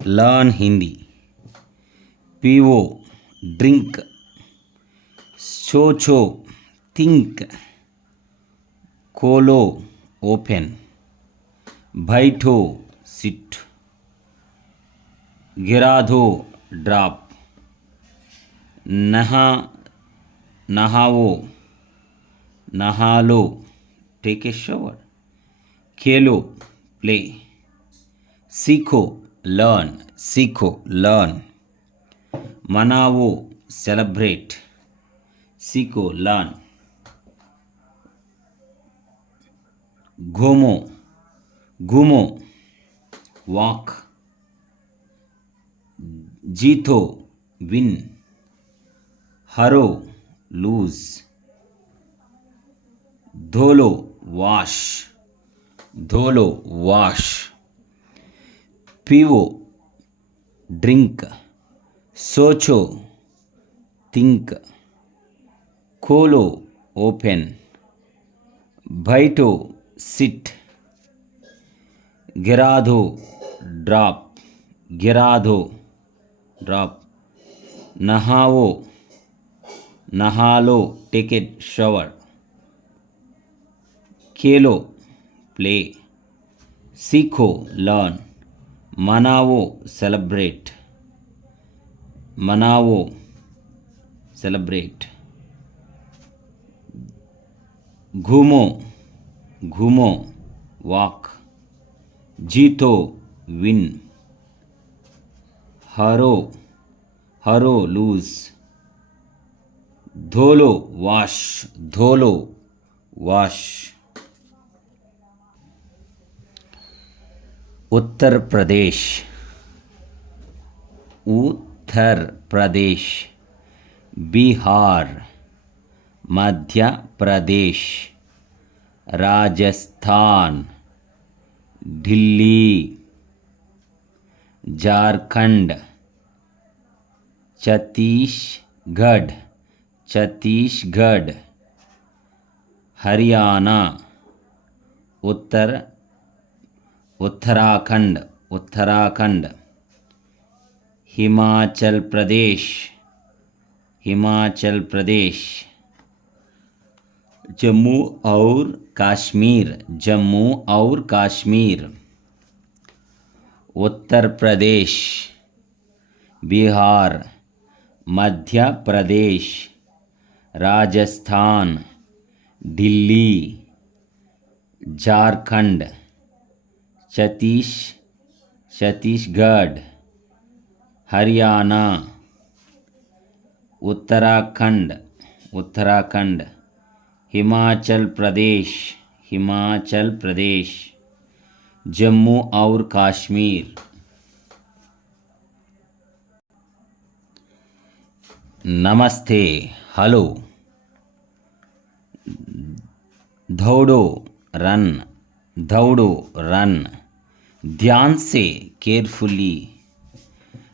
learn Hindi. PO drink. Chocho think. Kolo open. Baitho sit. गिराधो drop. नहाओ नहालो take a shower. Khelo play. सीखो learn. मनाओ celebrate. सीखो learn. घूमो walk. जीतो win. हरो lose. धोलो wash. पीवो drink. सोचो think. खोलो open. बैठो sit. गिराधो drop. नहालो take a shower. Khelo play. सीखो learn. मनाओ celebrate. घूमो walk. जीतो win. हरो lose. धोलो wash. उत्तर प्रदेश. बिहार. मध्य प्रदेश. राजस्थान. दिल्ली. झारखंड. छत्तीसगढ़. हरियाणा. उत्तराखंड. हिमाचल प्रदेश. जम्मू और कश्मीर. उत्तर प्रदेश. बिहार. मध्य प्रदेश. राजस्थान. दिल्ली. झारखंड. छत्तीसगढ़. हरियाणा. उत्तराखंड. हिमाचल प्रदेश. जम्मू और कश्मीर. नमस्ते हेलो. दौड़ो रन. ध्यान से केयरफुली.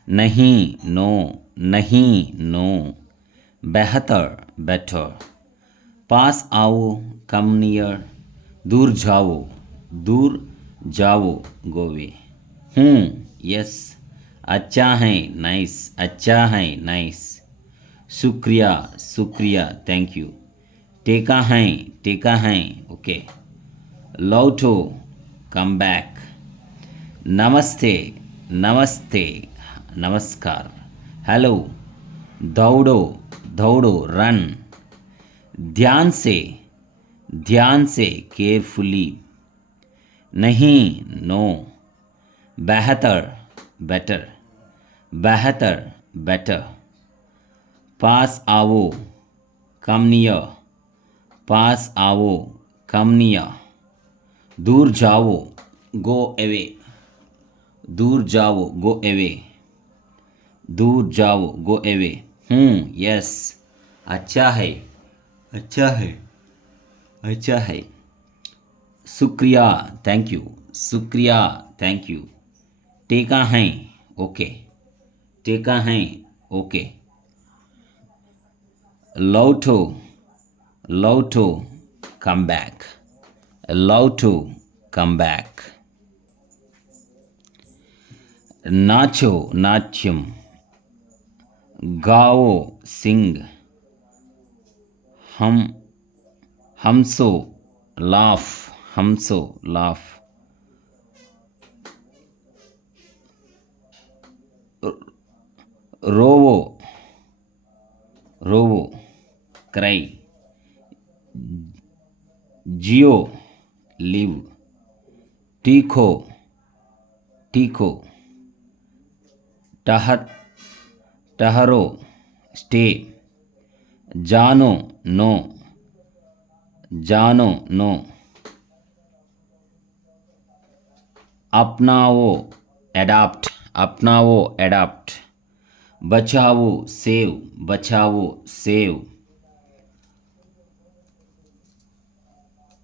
नहीं नो. बेटर. पास आओ कम नियर. दूर जाओ गो वे. यस. अच्छा है नाइस. शुक्रिया थैंक यू. टेका है ओके. लौटो come back. नमस्ते नमस्कार. हेलो. दौड़ो रन. ध्यान से केयरफुली. नहीं नो. बेटर. पास आओ कम नियर. दूर जाओ गो अवे. यस. अच्छा है. शुक्रिया थैंक यू. टेका है ओके. लौटो come back. नाचो नाट्यम, गाओ सिंग, हम हमसो लाफ, हमसो लाफ, रोवो रोवो क्राई, जियो लिव, टीखो टीखो, टहर टहरो स्टे, जानो नो, जानो नो, अपनाओ एडाप्ट, अपनाओ एडाप्ट, बचाओ सेव, बचाओ सेव,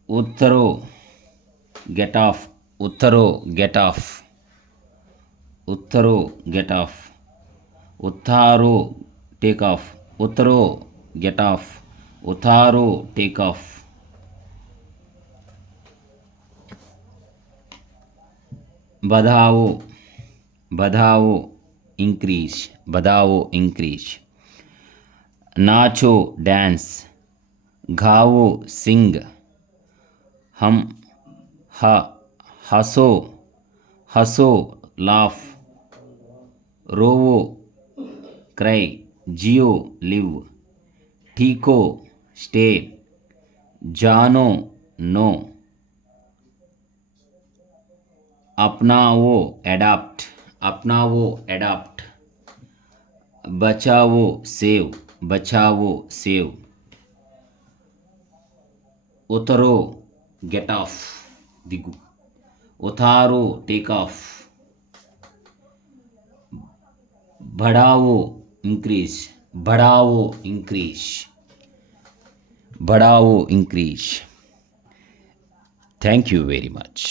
उतरो गेट ऑफ, उतरो गेट ऑफ, उतरो गेट ऑफ, उतारो टेक ऑफ, उतरो गेट ऑफ, उतारो टेक ऑफ, बढ़ाओ बढ़ाओ इंक्रीज, बढ़ाओ इंक्रीज, नाचो डांस, गाओ सिंग, हम ह हंसो हंसो लाफ, रोवो क्राई, जियो लिव, ठीको स्टे, जानो नो, अपनाओ एडाप्ट, अपनाओ एडाप्ट, बचाओ सेव, बचाओ सेव, उतरो गेट ऑफ दिगु, उतारो टेक ऑफ, बढ़ाओ इंक्रीज, बढ़ाओ इंक्रीज, बढ़ाओ increase. Thank you very much.